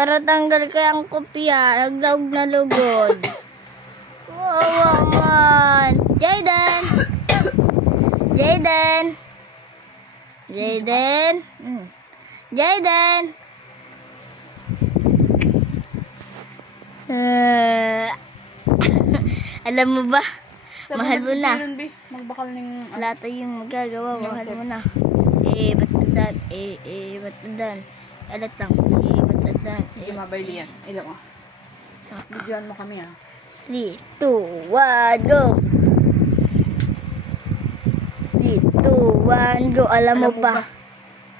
Para tanggal kaya ang kopya. Naglaog na lugod. Wow, man. Jayden! Jayden! Jayden! Jayden! Alam mo ba? Mahal mo na. Magbakal ng... Wala tayong magagawa. Mahal mo na. Ba't adan? Ba't adan? Alat lang. Ba't adan? Sige, mabayli yan. Ilang ko. Bidyoan mo kami, ha. 3, 2, 1, go! 3, 2, 1, go! Alam mo ba?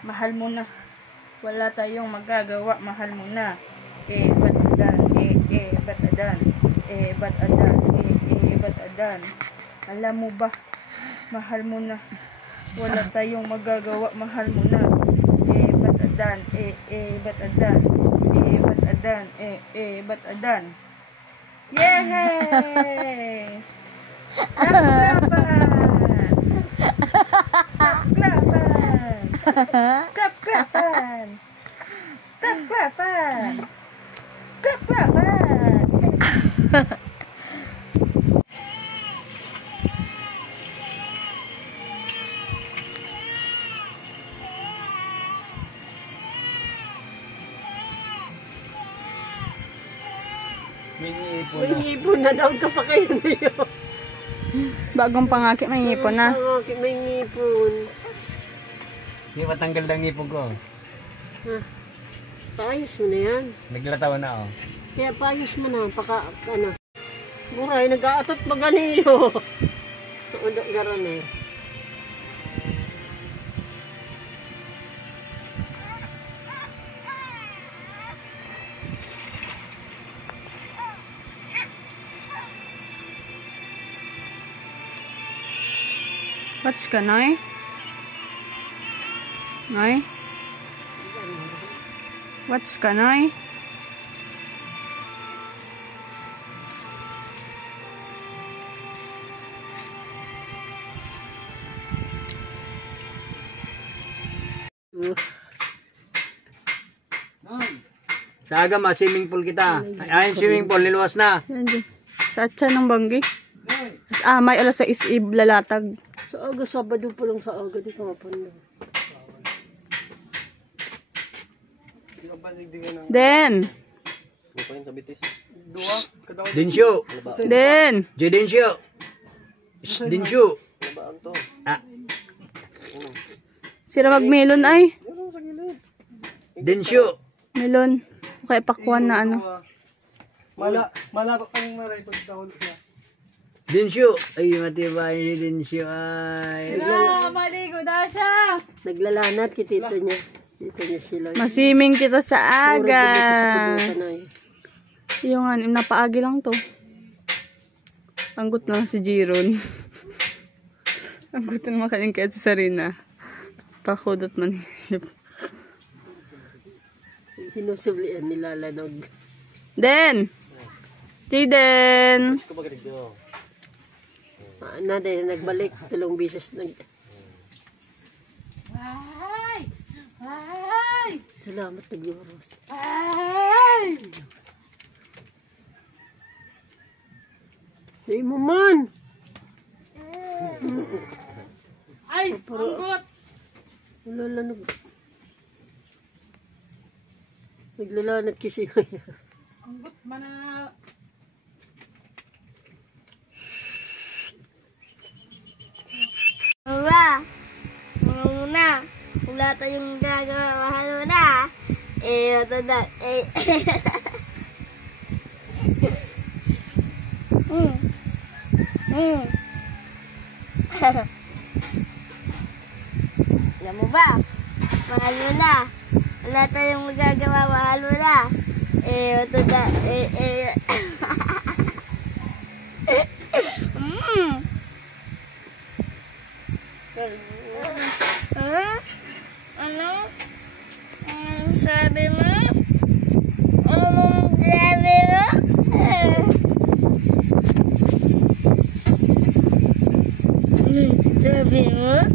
Mahal mo na. Wala tayong magagawa. Mahal mo na. Ba't adan? Ba't adan? Ba't adan? Ba't adan? Alam mo ba? Mahal mo na. Wala tayong magagawa. Mahal mo na. Ba't adan? Ba't adan? Ba't adan? Ba't adan? Yay! Klap-klapan! Klap-klapan! Klap-klapan! Klap-klapan! Klap-klapan! May ngipon May ngipon na daw ito pa kayo na yun. Bagong pangakit, may ngipon na. May ngipon. Hindi matanggal ng ngipon ko. Ha? Paayos mo na yan. Naglataw na, oh. Kaya paayos mo na. Ano. Buray, nag-aatot pa ganiyo. Tuundok garan eh. What's ka, Noy? Noy? What's ka, Noy? Sa agama, swimming pool kita. Ay, swimming pool, niluwas na. Sa atya ng banggi. May alas sa isib lalatag. Sa aga, Sabado pa lang sa aga. Di ka mapanda. Den! Dinsyo. Den! Dinsyo. Dinsyo. Sira magmelon ay. Dinsyo. Melon. Okay, pakwan na ano. Malapit kang maray pag dahol siya. Dinsyo. Ay, matibay si Dinsyo ay. Maligo na siya! Naglalanat kay tito niya. Tito niya sila. Masiming kita sa aga. Ay. Yung napaagi lang to. Anggot na si Jiron. Anggot na makaling kaya si Sarina. Pakudot man. Sinusublian nila lanog. Den! Jayden! Na dahil nagbalik. Tulong bisis nag... Ay! Ay! Salamat nagluros. Ay! Ay mo man! Ay! Anggot! Nalalanog. Naglalanat kasi kaya. Anggot man na... Mama, muna. Wala tayong gagawa. Mahal mo na. Ba't adan? Alam mo ba? Mahal mo na. Wala tayong magagawa. Mahal mo na. Ba't adan? Ano? Anong sabi mo? Anong sabi mo? Anong sabi mo?